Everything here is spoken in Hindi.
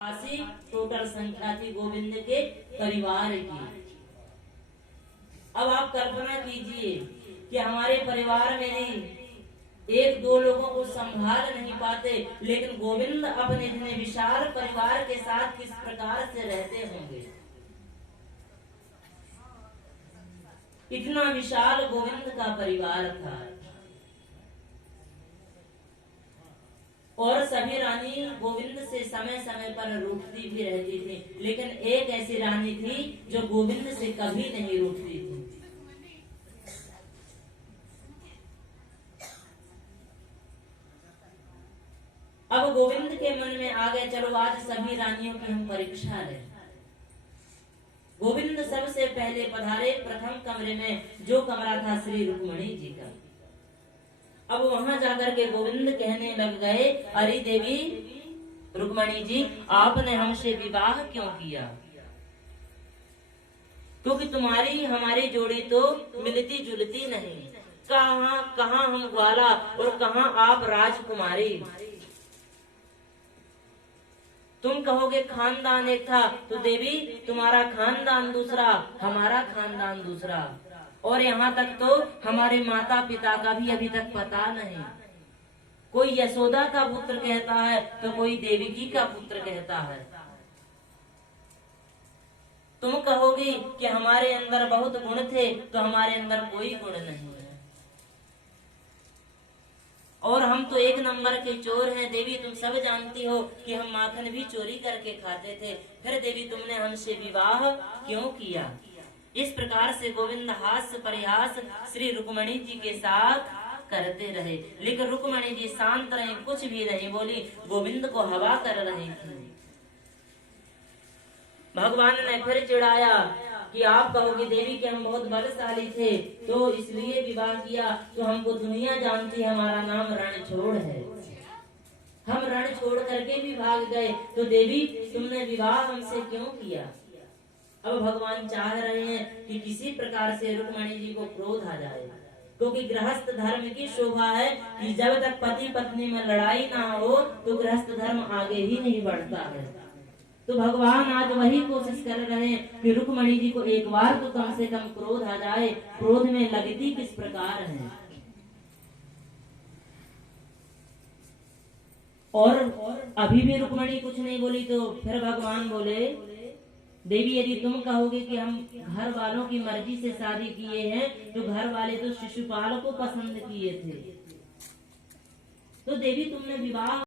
टोटल संख्या थी गोविंद के परिवार की। अब आप कल्पना कीजिए कि हमारे परिवार में एक दो लोगों को संभाल नहीं पाते, लेकिन गोविंद अपने इतने विशाल परिवार के साथ किस प्रकार से रहते होंगे। इतना विशाल गोविंद का परिवार था और सभी रानी गोविंद से समय समय पर रूठती भी रहती थी, लेकिन एक ऐसी रानी थी जो गोविंद से कभी नहीं रूठती थी। अब गोविंद के मन में आ गए, चलो आज सभी रानियों की हम परीक्षा लें। गोविंद सबसे पहले पधारे प्रथम कमरे में, जो कमरा था श्री रुक्मणी जी का। अब वहां जाकर के गोविंद कहने लग गए, अरे देवी रुक्मणी जी, आपने हमसे विवाह क्यों किया? क्योंकि तुम्हारी हमारी जोड़ी तो मिलती जुलती नहीं। कहाँ हम ग्वाला और कहाँ आप राजकुमारी। तुम कहोगे खानदान एक था, तो देवी तुम्हारा खानदान दूसरा, हमारा खानदान दूसरा, और यहाँ तक तो हमारे माता पिता का भी अभी तक पता नहीं। कोई यशोदा का पुत्र कहता है तो कोई देवकी का पुत्र कहता है। तुम कहोगी कि हमारे अंदर बहुत गुण थे, तो हमारे अंदर कोई गुण नहीं है, और हम तो एक नंबर के चोर हैं। देवी तुम सब जानती हो कि हम माखन भी चोरी करके खाते थे, फिर देवी तुमने हमसे विवाह क्यों किया? इस प्रकार से गोविंद हास्य परिहास श्री रुक्मणी जी के साथ करते रहे, लेकिन रुक्मणी जी शांत रही, कुछ भी नहीं बोली, गोविंद को हवा कर रही थी। भगवान ने फिर चिढ़ाया कि आप कहोगे देवी कि हम बहुत बलशाली थे तो इसलिए विवाह किया, तो हमको दुनिया जानती है हमारा नाम रणछोड़ है, हम रण छोड़ करके भी भाग गए, तो देवी तुमने विवाह हमसे क्यों किया? अब भगवान चाह रहे हैं कि किसी प्रकार से रुक्मणी जी को क्रोध आ जाए, क्योंकि गृहस्थ धर्म की शोभा है कि जब तक पति पत्नी में लड़ाई ना हो तो गृहस्थ धर्म आगे ही नहीं बढ़ता है। तो भगवान आज वही कोशिश कर रहे हैं कि रुक्मणी जी को एक बार तो कम से कम क्रोध आ जाए। क्रोध में लगती किस प्रकार है, और अभी भी रुक्मणी कुछ नहीं बोली, तो फिर भगवान बोले, देवी यदि तुम कहोगे कि हम घर वालों की मर्जी से शादी किए हैं, तो घर वाले तो शिशुपाल को पसंद किए थे, तो देवी तुमने विवाह